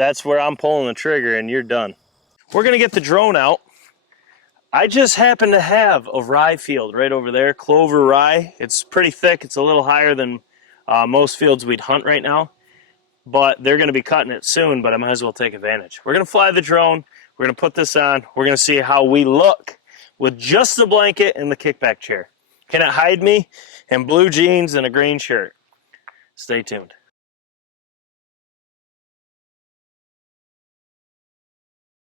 that's where I'm pulling the trigger and you're done. We're gonna get the drone out. I just happen to have a rye field right over there, clover rye. It's pretty thick. It's a little higher than most fields we'd hunt right now, but they're gonna be cutting it soon, but I might as well take advantage. We're gonna fly the drone. We're gonna put this on. We're gonna see how we look with just the blanket and the kickback chair. Can it hide me in blue jeans and a green shirt? Stay tuned.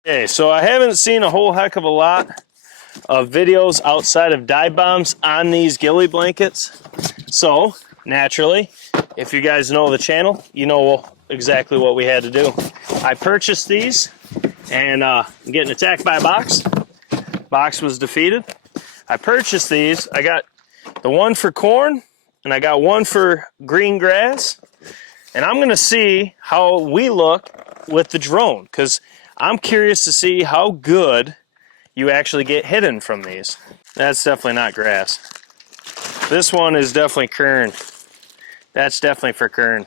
Okay, so I haven't seen a whole heck of a lot of videos outside of dive bombs on these ghille blankets. So, naturally, if you guys know the channel, you know exactly what we had to do. I purchased these, and I'm getting attacked by a box. Box was defeated. I purchased these. I got the one for corn, and I got one for green grass. And I'm going to see how we look with the drone, because I'm curious to see how good you actually get hidden from these. That's definitely not grass. This one is definitely kern. That's definitely for kern.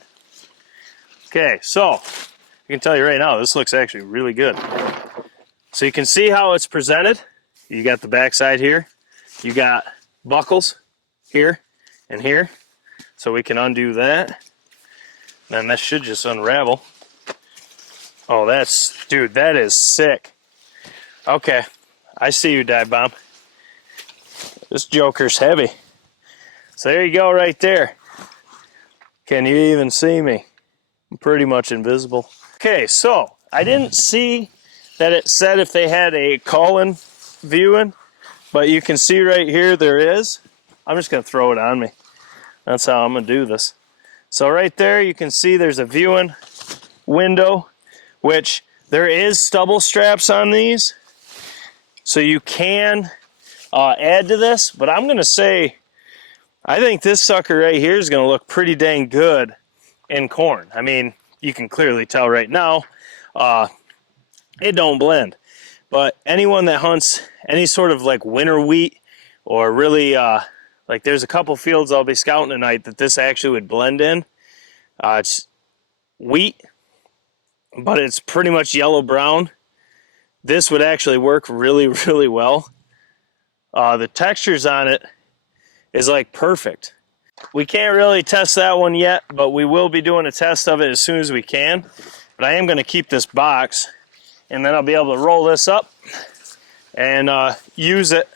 Okay, so I can tell you right now, this looks actually really good. So you can see how it's presented. You got the backside here. You got buckles here and here. So we can undo that. Then that should just unravel. Oh, dude, that is sick. Okay, I see you, dive bomb. This joker's heavy. So there you go right there. Can you even see me? I'm pretty much invisible. Okay, so I didn't see that it said if they had a call-in viewing, but you can see right here there is. I'm just gonna throw it on me. That's how I'm gonna do this. So right there you can see there's a viewing window, which there is stubble straps on these, so you can add to this, but I'm gonna say I think this sucker right here is gonna look pretty dang good in corn. I mean, you can clearly tell right now it don't blend, but anyone that hunts any sort of like winter wheat, or really like there's a couple fields I'll be scouting tonight that this actually would blend in. It's wheat, but it's pretty much yellow brown. This would actually work really, really well. The textures on it is like perfect. We can't really test that one yet, but we will be doing a test of it as soon as we can. But I am going to keep this box, and then I'll be able to roll this up and use it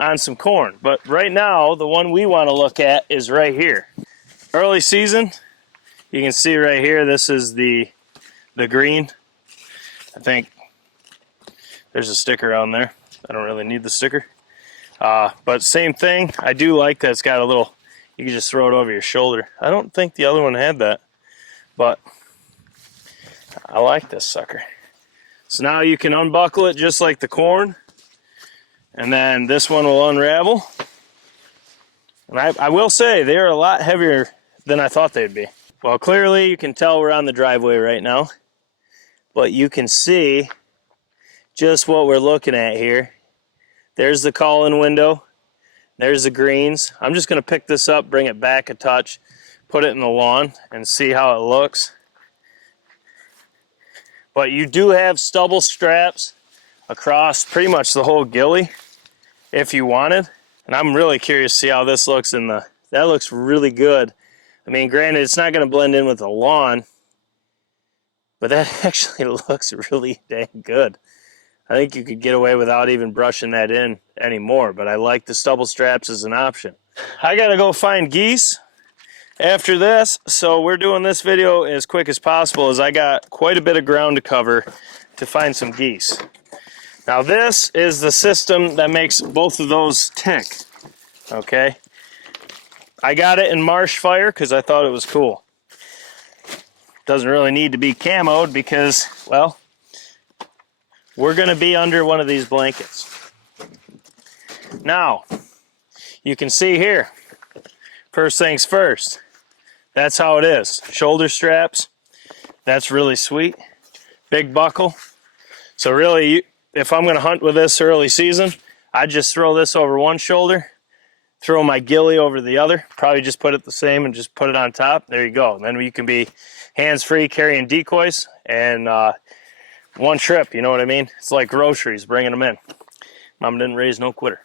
on some corn. But right now, the one we want to look at is right here. Early season, you can see right here, this is the green. I think there's a sticker on there. I don't really need the sticker. But same thing, I do like that it's got a little, you can just throw it over your shoulder. I don't think the other one had that, but I like this sucker. So now you can unbuckle it just like the corn, and then this one will unravel. And I will say, they're a lot heavier than I thought they'd be. Well, clearly you can tell we're on the driveway right now, but you can see just what we're looking at here. There's the call-in window. There's the greens. I'm just going to pick this up, bring it back a touch, put it in the lawn, and see how it looks. But you do have stubble straps across pretty much the whole ghille if you wanted. And I'm really curious to see how this looks in the... That looks really good. I mean, granted, it's not going to blend in with the lawn, but that actually looks really dang good. I think you could get away without even brushing that in anymore, but I like the stubble straps as an option. I got to go find geese after this, so we're doing this video as quick as possible, as I got quite a bit of ground to cover to find some geese. Now this is the system that makes both of those tick, okay? I got it in marsh fire because I thought it was cool. Doesn't really need to be camoed because, well, we're going to be under one of these blankets. Now, you can see here, first things first, that's how it is. Shoulder straps, that's really sweet. Big buckle. So really, if I'm going to hunt with this early season, I just throw this over one shoulder, throw my ghille over the other. Probably just put it the same and just put it on top. There you go. And then you can be hands-free carrying decoys and one trip, you know what I mean? It's like groceries, bringing them in. Mom didn't raise no quitter.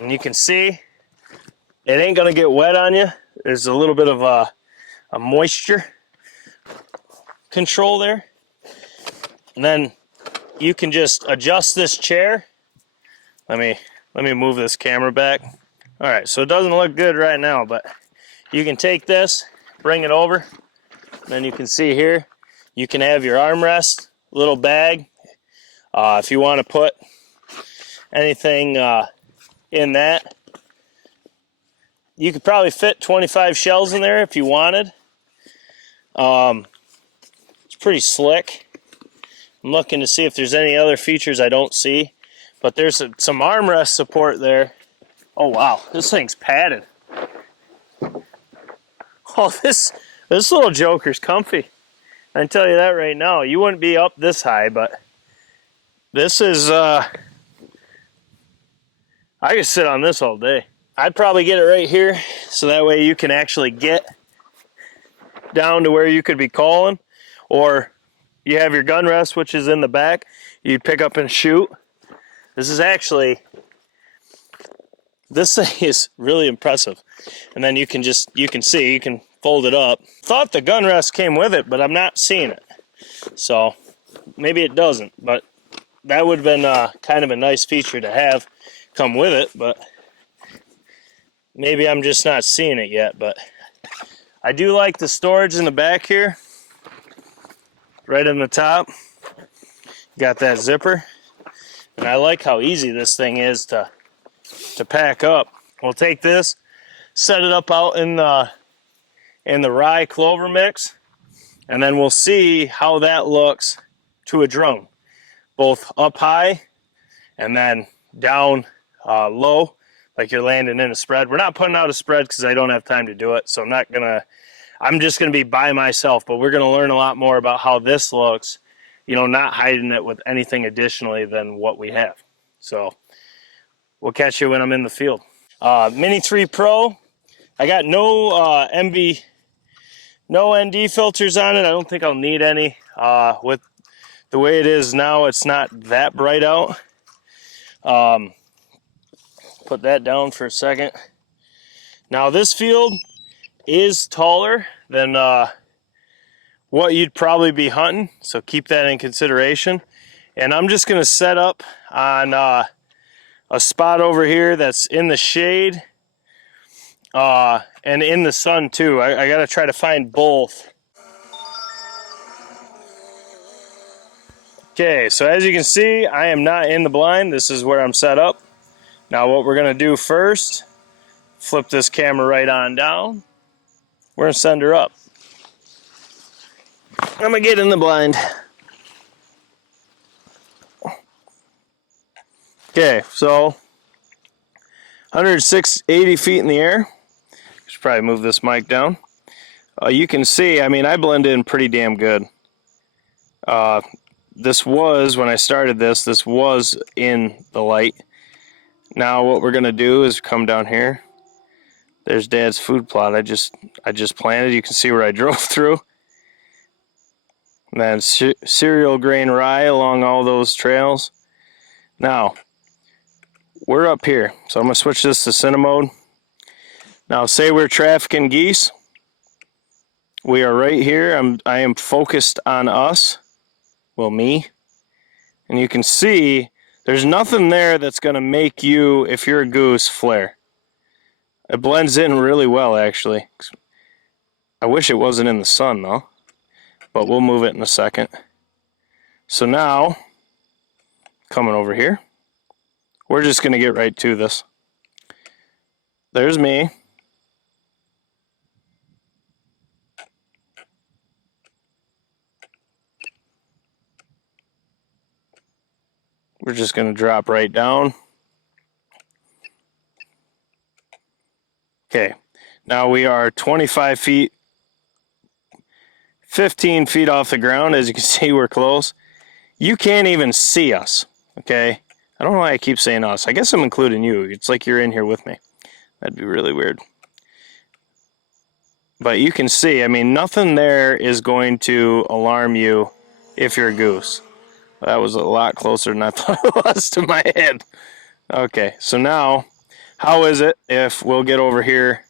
And you can see it ain't gonna get wet on you. There's a little bit of a moisture control there. And then you can just adjust this chair. Let me move this camera back. All right, so it doesn't look good right now, but you can take this, bring it over, and then you can see here, you can have your armrest, little bag. If you want to put anything in that, you could probably fit 25 shells in there if you wanted. It's pretty slick. I'm looking to see if there's any other features I don't see, but there's some armrest support there. Oh wow, this thing's padded. Oh, this little joker's comfy. I can tell you that right now. You wouldn't be up this high, but this is, I could sit on this all day. I'd probably get it right here, so that way you can actually get down to where you could be calling, or you have your gun rest, which is in the back. You'd pick up and shoot. This thing is really impressive. And then you can see, you can fold it up. Thought the gun rest came with it, but I'm not seeing it. So maybe it doesn't, but that would have been kind of a nice feature to have come with it, but maybe I'm just not seeing it yet. But I do like the storage in the back here. Right in the top, got that zipper, and I like how easy this thing is to pack up. We'll take this, set it up out in the rye clover mix, and then we'll see how that looks to a drone, both up high and then down low, like you're landing in a spread. We're not putting out a spread because I don't have time to do it, so I'm just going to be by myself, but we're going to learn a lot more about how this looks, not hiding it with anything additionally than what we have. So we'll catch you when I'm in the field. Mini 3 Pro, I got no ND filters on it. I don't think I'll need any. With the way it is now, it's not that bright out. Put that down for a second. Now this field is taller than what you'd probably be hunting, so keep that in consideration. And I'm just going to set up on a spot over here that's in the shade and in the sun too. I got to try to find both. Okay, so as you can see, I am not in the blind. This is where I'm set up. Now what we're going to do first, flip this camera right on down. We're going to send her up. I'm going to get in the blind. Okay, so 180 feet in the air. Should probably move this mic down. You can see, I blend in pretty damn good. This was, when I started this was in the light. Now what we're going to do is come down here. There's Dad's food plot I just planted. You can see where I drove through. And then cereal grain rye along all those trails. Now, we're up here. So I'm going to switch this to cine mode. Now, say we're trafficking geese. We are right here. I am focused on us. Well, me. And you can see there's nothing there that's going to make you, if you're a goose, flare. It blends in really well, actually. I wish it wasn't in the sun, though. But we'll move it in a second. So now, coming over here, we're just going to get right to this. There's me. We're just going to drop right down. Okay, now we are 25 feet, 15 feet off the ground. As you can see, we're close. You can't even see us, okay? I don't know why I keep saying us. I guess I'm including you. It's like you're in here with me. That'd be really weird. But you can see, I mean, nothing there is going to alarm you if you're a goose. That was a lot closer than I thought it was to my head. Okay, so now, how is it if we'll get over here,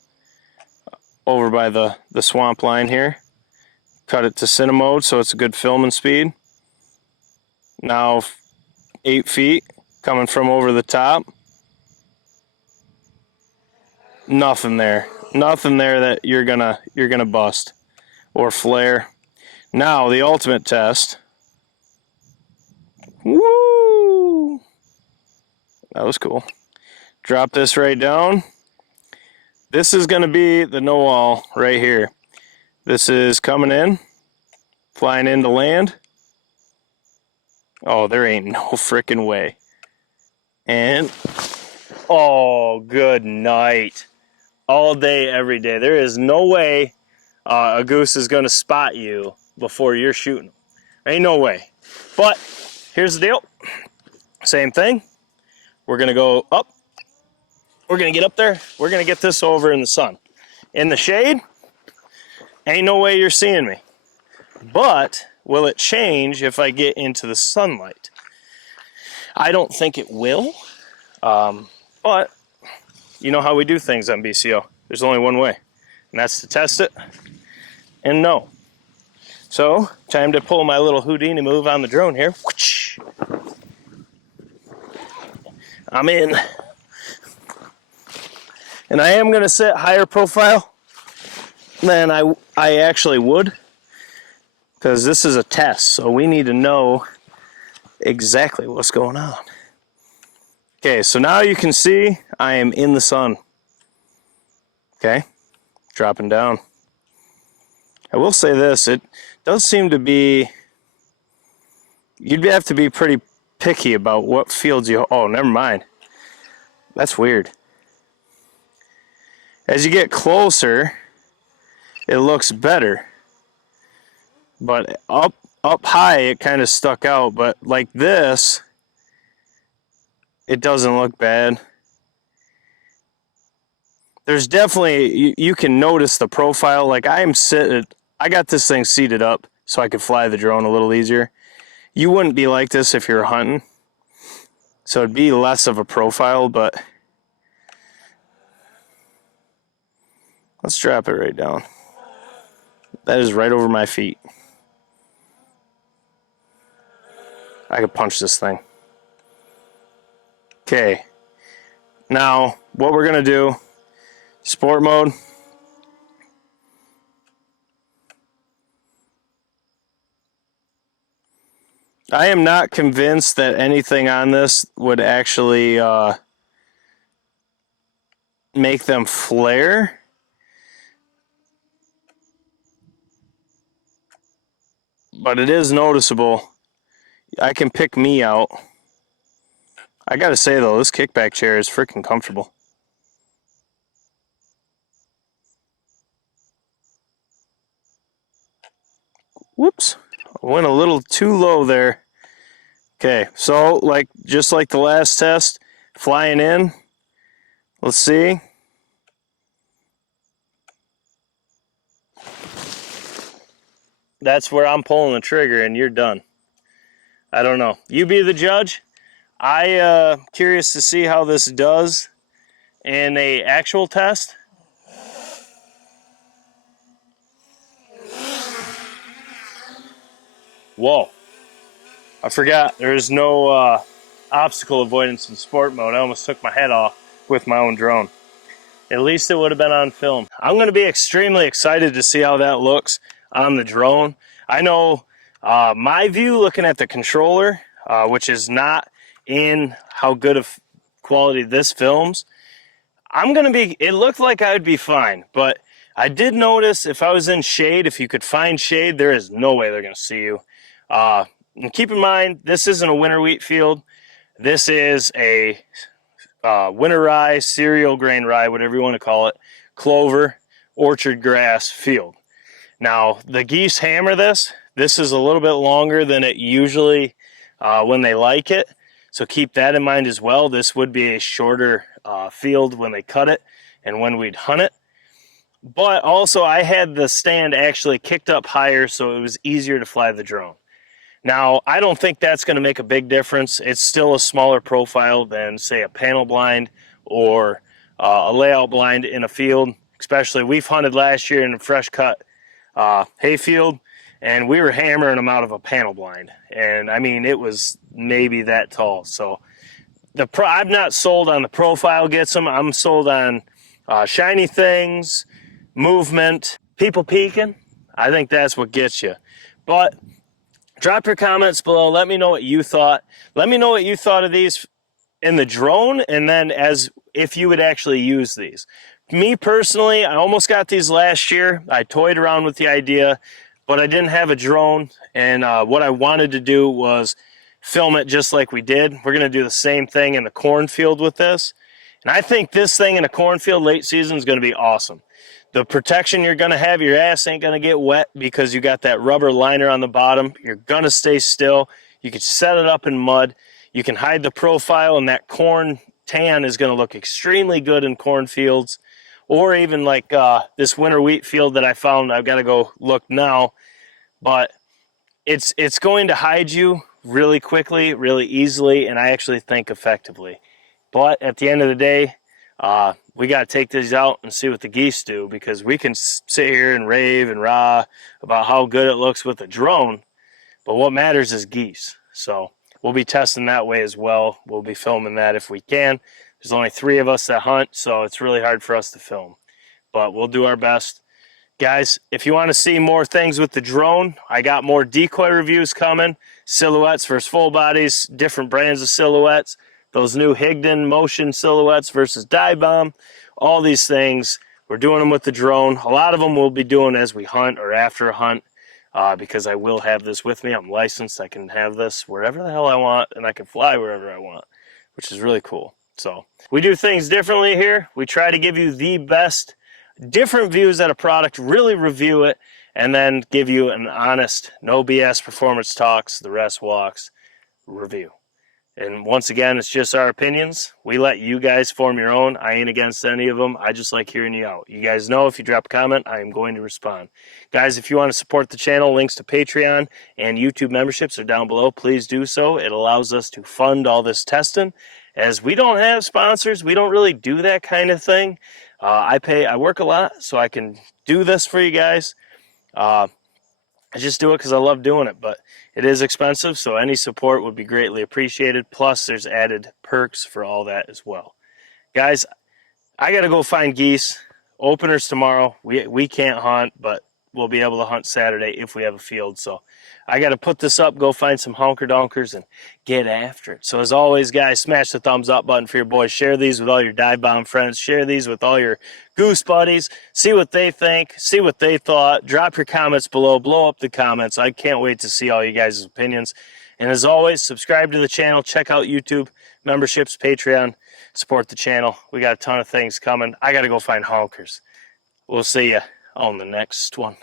over by the swamp line here, cut it to cine mode so it's a good filming speed. Now 8 feet coming from over the top. Nothing there. Nothing there that you're gonna bust or flare. Now the ultimate test. Woo! That was cool. Drop this right down. This is gonna be the no-all right here. This is coming in, flying into land. Oh, there ain't no frickin' way. And oh, good night. All day, every day. There is no way a goose is going to spot you before you're shooting. Ain't no way. But here's the deal. Same thing. We're going to go up. We're going to get up there. We're going to get this over in the sun. In the shade, ain't no way you're seeing me. But will it change if I get into the sunlight? I don't think it will. But you know how we do things on BCO. There's only one way, and that's to test it and know. So, time to pull my little Houdini move on the drone here. I'm in. And I am going to set higher profile than I actually would, because this is a test, so we need to know exactly what's going on. Okay, so now you can see I am in the sun. Okay, dropping down. I will say this, it does seem to be, you'd have to be pretty picky about what fields you, oh, never mind. That's weird. As you get closer, it looks better. But up high, it kind of stuck out, but like this, it doesn't look bad. There's definitely, you can notice the profile. Like I got this thing seated up so I could fly the drone a little easier. You wouldn't be like this if you're hunting. So it'd be less of a profile, but let's drop it right down. That is right over my feet. I could punch this thing. Okay. Now, what we're going to do, sport mode. I am not convinced that anything on this would actually make them flare. But it is noticeable. I can pick me out. I gotta say though, this kickback chair is freaking comfortable. Whoops, I went a little too low there. Okay, so just like the last test, flying in. Let's see. That's where I'm pulling the trigger and you're done. I don't know. You be the judge. Curious to see how this does in a actual test. Whoa. I forgot there's no obstacle avoidance in sport mode. I almost took my head off with my own drone. At least it would have been on film. I'm going to be extremely excited to see how that looks on the drone. I know my view looking at the controller, which is not in how good of quality this films, it looked like I would be fine, but I did notice if I was in shade, if you could find shade, there is no way they're going to see you. And keep in mind, this isn't a winter wheat field. This is a winter rye, cereal grain rye, whatever you want to call it, clover, orchard grass field. Now, the geese hammer this. This is a little bit longer than it usually when they like it. So keep that in mind as well. This would be a shorter field when they cut it and when we'd hunt it. But also I had the stand actually kicked up higher so it was easier to fly the drone. Now, I don't think that's going to make a big difference. It's still a smaller profile than, say, a panel blind or a layout blind in a field. Especially, we've hunted last year in a fresh cut hayfield, and we were hammering them out of a panel blind. And, I mean, it was maybe that tall. So, I'm not sold on the profile gets them. I'm sold on shiny things, movement, people peeking. I think that's what gets you. But drop your comments below. Let me know what you thought. Let me know what you thought of these in the drone, and then as if you would actually use these. Me personally, I almost got these last year. I toyed around with the idea, but I didn't have a drone, and what I wanted to do was film it just like we did. We're going to do the same thing in the cornfield with this, and I think this thing in a cornfield late season is going to be awesome. The protection you're going to have, your ass ain't going to get wet because you got that rubber liner on the bottom. You're going to stay still. You can set it up in mud. You can hide the profile, and that corn tan is going to look extremely good in cornfields, or even like this winter wheat field that I found. I've got to go look now, but it's going to hide you really quickly, really easily, and I actually think effectively. But at the end of the day, we got to take these out and see what the geese do, because we can sit here and rave and rah about how good it looks with a drone, but what matters is geese. So we'll be testing that way as well. We'll be filming that if we can. There's only 3 of us that hunt, so it's really hard for us to film, but we'll do our best. Guys, if you want to see more things with the drone, I got more decoy reviews coming, silhouettes versus full bodies, different brands of silhouettes, those new Higdon motion silhouettes versus divebomb, all these things. We're doing them with the drone. A lot of them we'll be doing as we hunt or after a hunt, because I will have this with me. I'm licensed. I can have this wherever the hell I want, and I can fly wherever I want, which is really cool. So we do things differently here. We try to give you the best, different views at a product, really review it, and then give you an honest, no BS performance talks, the rest walks review. And once again, it's just our opinions. We let you guys form your own. I ain't against any of them. I just like hearing you out. You guys know if you drop a comment, I am going to respond. Guys, if you want to support the channel, links to Patreon and YouTube memberships are down below. Please do so. It allows us to fund all this testing. As we don't have sponsors, we don't really do that kind of thing. I work a lot, so I can do this for you guys. I just do it because I love doing it, but it is expensive, so any support would be greatly appreciated. Plus, there's added perks for all that as well. Guys, I got to go find geese. Openers tomorrow. We can't hunt, but we'll be able to hunt Saturday if we have a field. So I got to put this up, go find some honker-donkers, and get after it. So as always, guys, smash the thumbs up button for your boys. Share these with all your dive bomb friends. Share these with all your goose buddies. See what they think. See what they thought. Drop your comments below. Blow up the comments. I can't wait to see all you guys' opinions. And as always, subscribe to the channel. Check out YouTube, memberships, Patreon. Support the channel. We got a ton of things coming. I got to go find honkers. We'll see you on the next one.